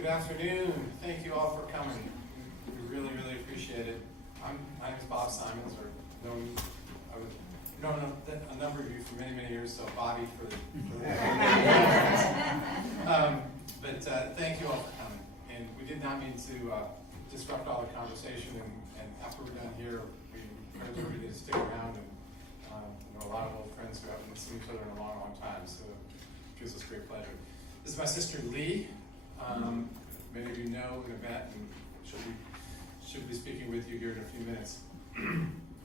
Good afternoon. Thank you all for coming. We really, really appreciate it. My name is Bob Simons, or I've known a number of you for many, many years, so Bobby for the but thank you all for coming. And we did not mean to disrupt all the conversation, and after we're done here, we encourage everybody to stick around, and a lot of old friends who haven't seen each other in a long, long time, so it gives us great pleasure. This is my sister Lee. Many of you know and have met, and should be speaking with you here in a few minutes.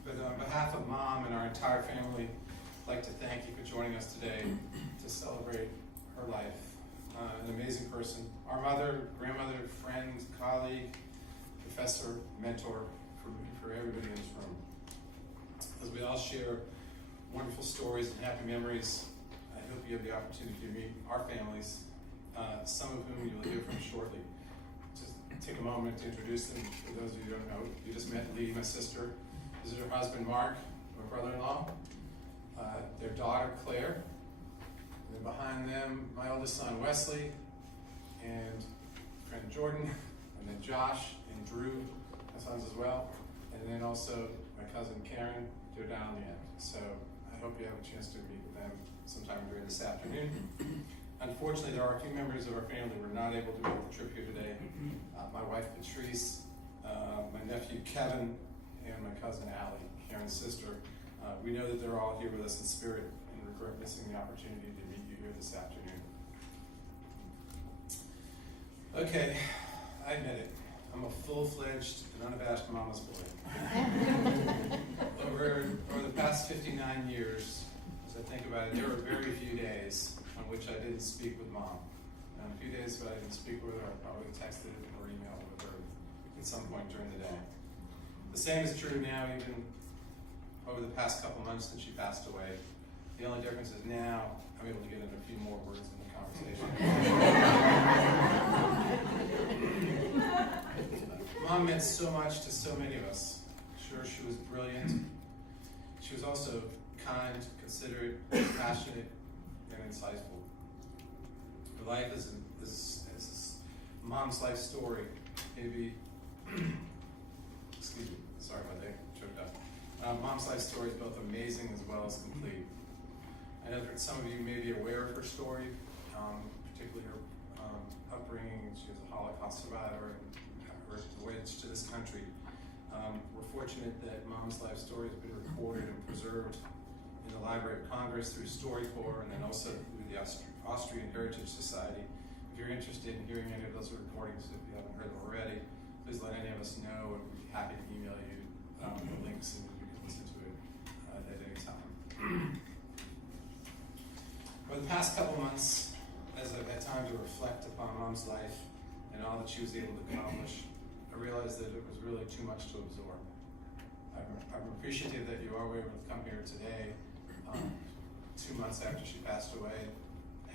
But on behalf of Mom and our entire family, I'd like to thank you for joining us today to celebrate her life. An amazing person, our mother, grandmother, friend, colleague, professor, mentor for everybody in this room. As we all share wonderful stories and happy memories, I hope you have the opportunity to meet our families, some of whom you will hear from shortly. Just take a moment to introduce them. For those of you who don't know, you just met Lee, my sister. This is her husband, Mark, my brother-in-law. Their daughter, Claire. And then behind them, my oldest son, Wesley, and friend Jordan, and then Josh and Drew, my sons as well. And then also my cousin, Karen. They're down on the end. So I hope you have a chance to meet with them sometime during this afternoon. Unfortunately, there are a few members of our family who were not able to make the trip here today. My wife, Patrice, my nephew, Kevin, and my cousin, Allie, Karen's sister. We know that they're all here with us in spirit, and regret missing the opportunity to meet you here this afternoon. Okay, I admit it. I'm a full-fledged and unabashed mama's boy. Over the past 59 years, as I think about it, there were very few days on which I didn't speak with Mom. And a few days that I didn't speak with her, I probably texted or emailed with her at some point during the day. The same is true now, even over the past couple months since she passed away. The only difference is now I'm able to get in a few more words in the conversation. Mom meant so much to so many of us. Sure, she was brilliant. She was also kind, considerate, passionate, and insightful. Her life is Mom's life story. Maybe, excuse me, sorry about that, choked up. Mom's life story is both amazing as well as complete. I know that some of you may be aware of her story, particularly her upbringing. She was a Holocaust survivor and her voyage to this country. We're fortunate that Mom's life story has been recorded and preserved in the Library of Congress through StoryCorps, and then also through the Austrian Heritage Society. If you're interested in hearing any of those recordings, if you haven't heard them already, please let any of us know, and we'd be happy to email you the links, and you can listen to it at any time. For the past couple months, as I've had time to reflect upon Mom's life and all that she was able to accomplish, I realized that it was really too much to absorb. I'm appreciative that you are able to come here today, 2 months after she passed away.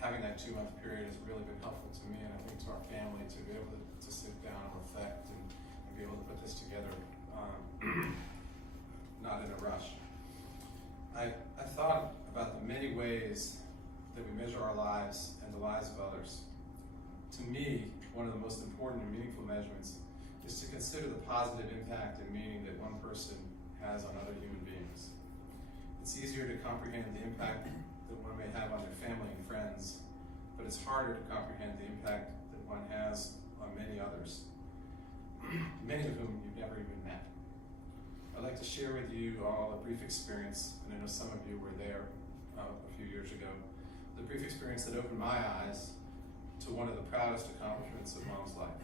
Having that 2-month period has really been helpful to me, and I think to our family, to be able to sit down and reflect and be able to put this together, not in a rush. I thought about the many ways that we measure our lives and the lives of others. To me, one of the most important and meaningful measurements is to consider the positive impact and meaning that one person has on other human beings. It's easier to comprehend the impact that one may have on their family and friends, but it's harder to comprehend the impact that one has on many others, many of whom you've never even met. I'd like to share with you all a brief experience, and I know some of you were there a few years ago, the brief experience that opened my eyes to one of the proudest accomplishments of Mom's life.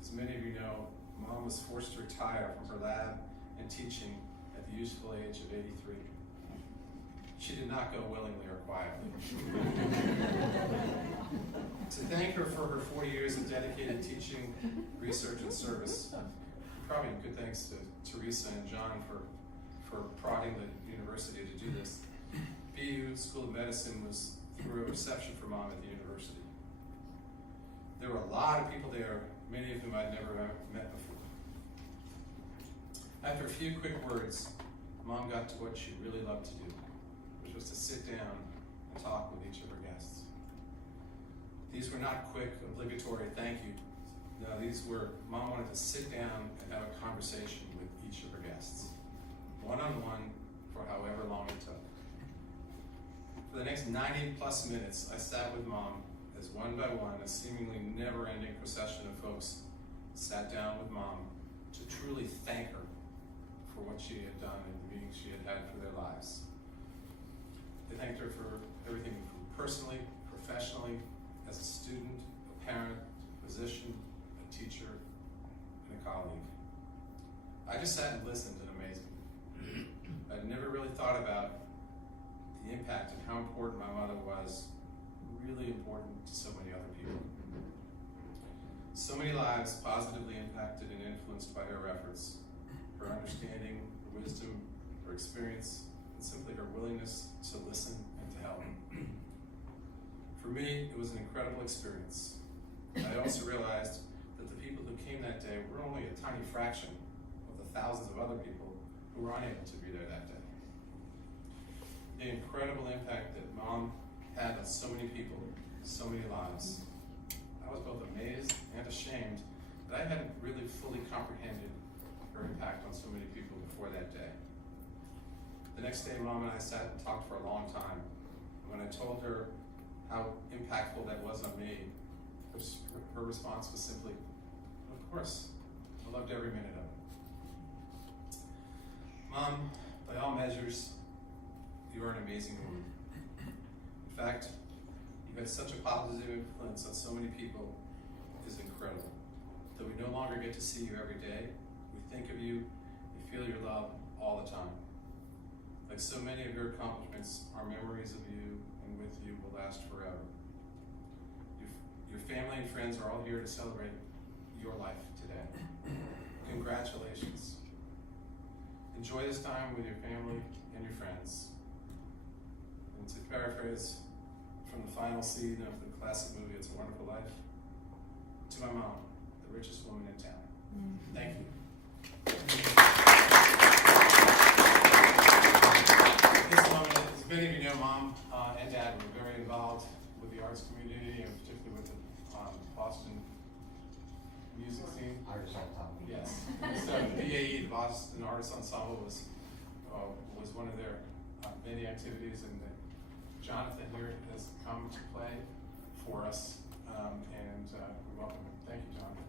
As many of you know, Mom was forced to retire from her lab and teaching at the useful age of 83. She did not go willingly or quietly. To thank her for her 40 years of dedicated teaching, research, and service, probably good thanks to Teresa and John for prodding the university to do this. BU School of Medicine was through a reception for Mom at the university. There were a lot of people there, many of whom I'd never met before. After a few quick words, Mom got to what she really loved to do, which was to sit down and talk with each of her guests. These were not quick, obligatory thank you. No, these were, Mom wanted to sit down and have a conversation with each of her guests, one-on-one, for however long it took. For the next 90 plus minutes, I sat with Mom as one by one, a seemingly never-ending procession of folks sat down with Mom to truly thank her for what she had done in the meetings she had had for their lives. They thanked her for everything from personally, professionally, as a student, a parent, a physician, a teacher, and a colleague. I just sat and listened and amazed me. I'd never really thought about the impact and how important my mother was, really important to so many other people. So many lives positively impacted and influenced by her efforts, her understanding, her wisdom, her experience, and simply her willingness to listen and to help. For me, it was an incredible experience. I also realized that the people who came that day were only a tiny fraction of the thousands of other people who were unable to be there that day. The incredible impact that Mom had on so many people, so many lives. I was both amazed and ashamed that I hadn't really fully comprehended her impact on so many people before that day. The next day, Mom and I sat and talked for a long time. When I told her how impactful that was on me, her response was simply, "Of course, I loved every minute of it." Mom, by all measures, you are an amazing woman. In fact, you've had such a positive influence on so many people is incredible. Though we no longer get to see you every day, we think of you and feel your love all the time. Like so many of your accomplishments, our memories of you and with you will last forever. Your family and friends are all here to celebrate your life today. Congratulations. Enjoy this time with your family and your friends. And to paraphrase from the final scene of the classic movie, It's a Wonderful Life, to my mom, the richest woman in town. Thank you. This moment, as many of you know, Mom and Dad were very involved with the arts community, and particularly with the Boston music scene. Artist Ensemble. Yes. So BAE, the Boston Artist Ensemble, was one of their many activities, and Jonathan here has come to play for us, and we welcome him. Thank you, Jonathan.